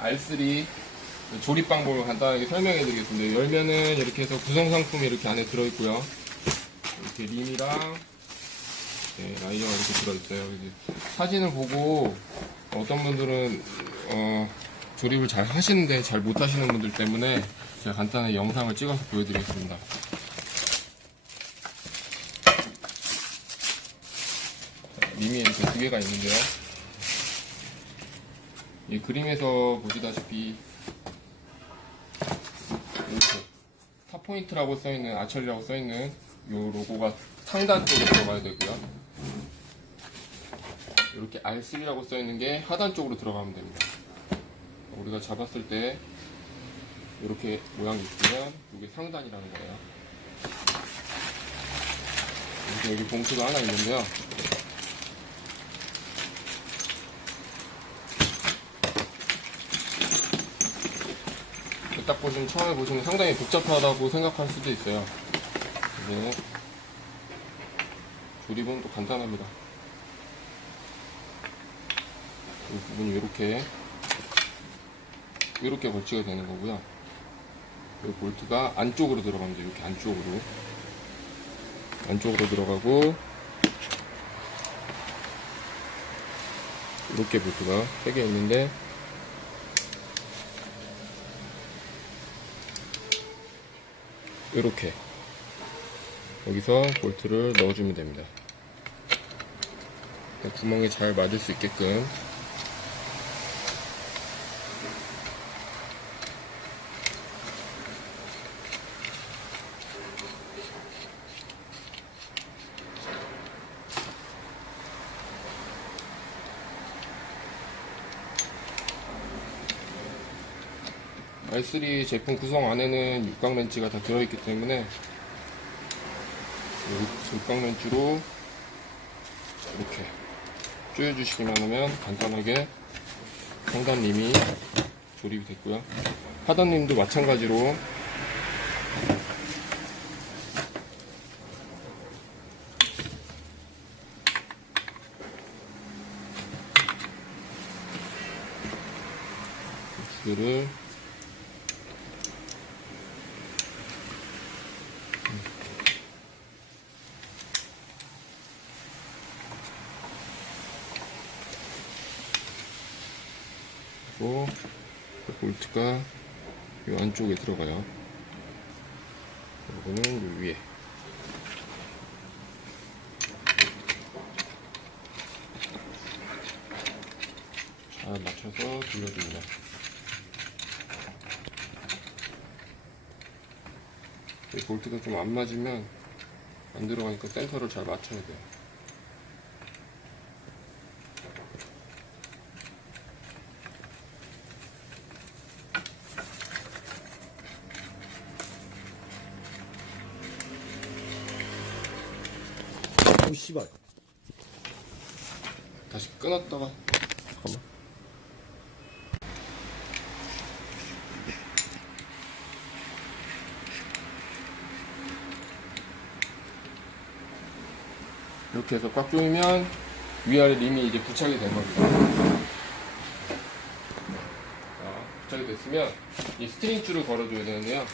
R3 조립 방법을 간단하게 설명해 드리겠습니다. 열면은 이렇게 해서 구성 상품이 이렇게 안에 들어있고요. 이렇게 림이랑 네, 라이저가 이렇게 들어있어요. 사진을 보고 어떤 분들은 어, 조립을 잘 하시는데 잘 못 하시는 분들 때문에 제가 간단하게 영상을 찍어서 보여드리겠습니다. 자, 림이 이렇게 두 개가 있는데요. 이 그림에서 보시다시피 이렇게 타포인트라고 써있는 아처리라고 써있는 이 로고가 상단 쪽에 들어가야 되고요. 이렇게 R3라고 써있는 게 하단 쪽으로 들어가면 됩니다. 우리가 잡았을 때 이렇게 모양이 있으면 이게 상단이라는 거예요. 여기 봉투가 하나 있는데요. 딱 보시면 처음에 보시면 상당히 복잡하다고 생각할 수도 있어요. 근데 조립은 또 간단합니다. 이 부분이 이렇게 이렇게 걸치가 되는 거고요. 이 볼트가 안쪽으로 들어갑니다. 이렇게 안쪽으로 안쪽으로 들어가고 이렇게 볼트가 3개 있는데 이렇게 여기서 볼트를 넣어주면 됩니다. 구멍에 잘 맞을 수 있게끔 R3 제품 구성 안에는 육각 렌치가 다 들어있기 때문에 이 육각 렌치로 이렇게 조여주시기만 하면 간단하게 상단님이 조립이 됐고요. 하단님도 마찬가지로 두개 를 그리고 그 볼트가 이 안쪽에 들어가요. 그리고는 이 위에. 잘 맞춰서 돌려줍니다. 이 볼트가 좀 안 맞으면 안 들어가니까 센터를 잘 맞춰야 돼요. 오 씨발 다시 끊었다가 잠깐만 이렇게 해서 꽉 조이면 위아래 림이 이제 부착이 된 겁니다. 자, 부착이 됐으면 이 스트링 줄을 걸어줘야 되는데요.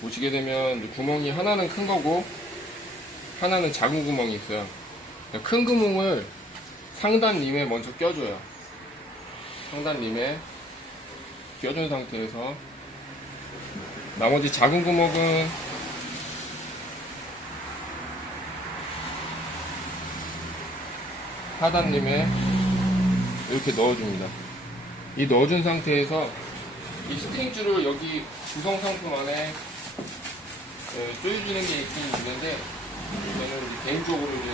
보시게 되면 구멍이 하나는 큰 거고 하나는 작은 구멍이 있어요. 큰 구멍을 상단 림에 먼저 껴줘요. 상단 림에 껴준 상태에서 나머지 작은 구멍은 하단 림에 이렇게 넣어줍니다. 이 넣어준 상태에서 이 스트링 줄을 여기 구성 상품 안에 예, 조여주는 게 있긴 있는데 저는 이제 개인적으로 이제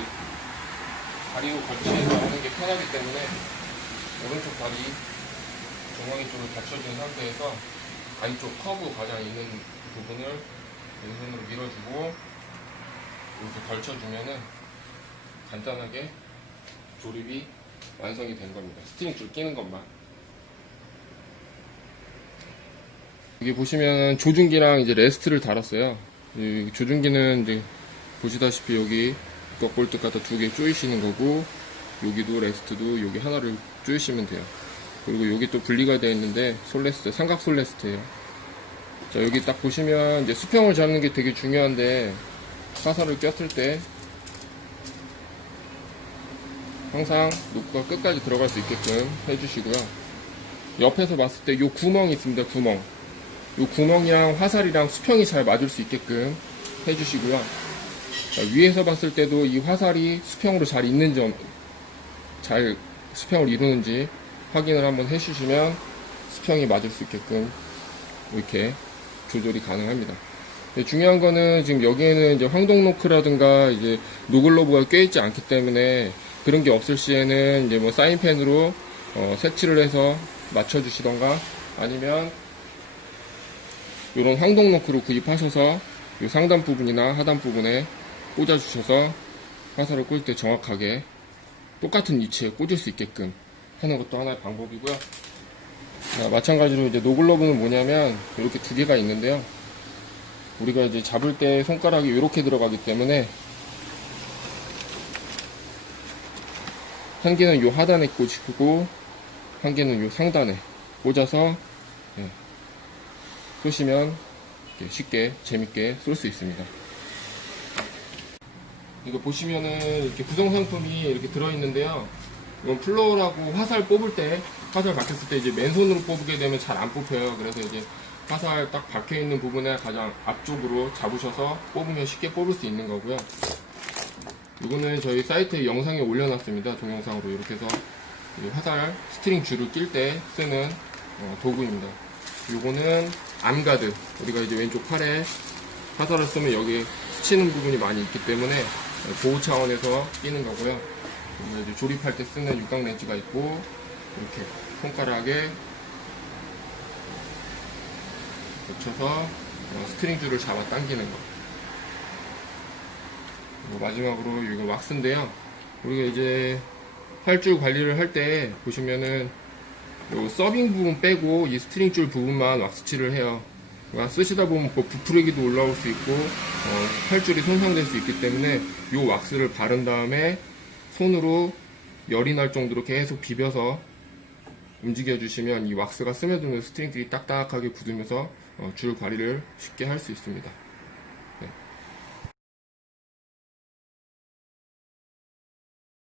다리로 걸치해서 하는 게 편하기 때문에 오른쪽 다리 중앙이 쪽을 받쳐준 상태에서 다리 쪽 커브 가장 있는 부분을 왼손으로 밀어주고 이렇게 걸쳐주면은 간단하게 조립이 완성이 된 겁니다. 스트링 줄 끼는 것만. 여기 보시면 조준기랑 이제 레스트를 달았어요. 이 조준기는 이제 보시다시피 여기 덕 볼트 갖다 두 개 조이시는 거고 여기도 레스트도 여기 하나를 조이시면 돼요. 그리고 여기 또 분리가 되어 있는데 솔레스트 삼각 솔레스트예요. 자 여기 딱 보시면 이제 수평을 잡는 게 되게 중요한데 화살을 꼈을 때 항상 녹과 끝까지 들어갈 수 있게끔 해주시고요. 옆에서 봤을 때요 구멍이 있습니다. 구멍. 요 구멍이랑 화살이랑 수평이 잘 맞을 수 있게끔 해주시고요. 자, 위에서 봤을 때도 이 화살이 수평으로 잘 있는 점, 잘 수평을 이루는지 확인을 한번 해주시면 수평이 맞을 수 있게끔 이렇게 조절이 가능합니다. 네, 중요한 거는 지금 여기에는 이제 황동 노크라든가 이제 노글로브가 껴있지 않기 때문에 그런 게 없을 시에는 이제 뭐 사인펜으로 어, 색칠을 해서 맞춰주시던가 아니면 이런 황동 노크로 구입하셔서 이 상단 부분이나 하단 부분에 꽂아주셔서 화살을 꽂을 때 정확하게 똑같은 위치에 꽂을 수 있게끔 하는 것도 하나의 방법이고요. 자, 마찬가지로 이제 노글러브는 뭐냐면 이렇게 두 개가 있는데요. 우리가 이제 잡을 때 손가락이 이렇게 들어가기 때문에 한 개는 요 하단에 꽂히고 한 개는 요 상단에 꽂아서 예, 이렇게 쉽게 재밌게 쏠 수 있습니다. 이거 보시면은 이렇게 구성 상품이 이렇게 들어있는데요. 이건 플로어라고 화살 뽑을 때 화살 박혔을 때 이제 맨손으로 뽑게 되면 잘 안 뽑혀요. 그래서 이제 화살 딱 박혀 있는 부분에 가장 앞쪽으로 잡으셔서 뽑으면 쉽게 뽑을 수 있는 거고요. 이거는 저희 사이트에 영상에 올려놨습니다. 동영상으로 이렇게 해서 이 화살 스트링 줄을 낄 때 쓰는 어, 도구입니다. 이거는 암가드 우리가 이제 왼쪽 팔에 화살을 쏘면 여기 스치는 부분이 많이 있기 때문에 보호 차원에서 끼는 거고요. 이제 조립할 때 쓰는 육각 렌즈가 있고 이렇게 손가락에 붙여서 어, 스트링 줄을 잡아 당기는 거. 그리고 마지막으로 이거 왁스인데요. 우리가 이제 활줄 관리를 할 때 보시면은 요 서빙 부분 빼고 이 스트링 줄 부분만 왁스칠을 해요. 그러니까 쓰시다 보면 뭐 부풀레기도 올라올 수 있고 어, 활줄이 손상될 수 있기 때문에 요 왁스를 바른 다음에 손으로 열이 날 정도로 계속 비벼서 움직여 주시면 이 왁스가 스며들면서 스트링들이 딱딱하게 굳으면서 어, 줄 관리를 쉽게 할 수 있습니다.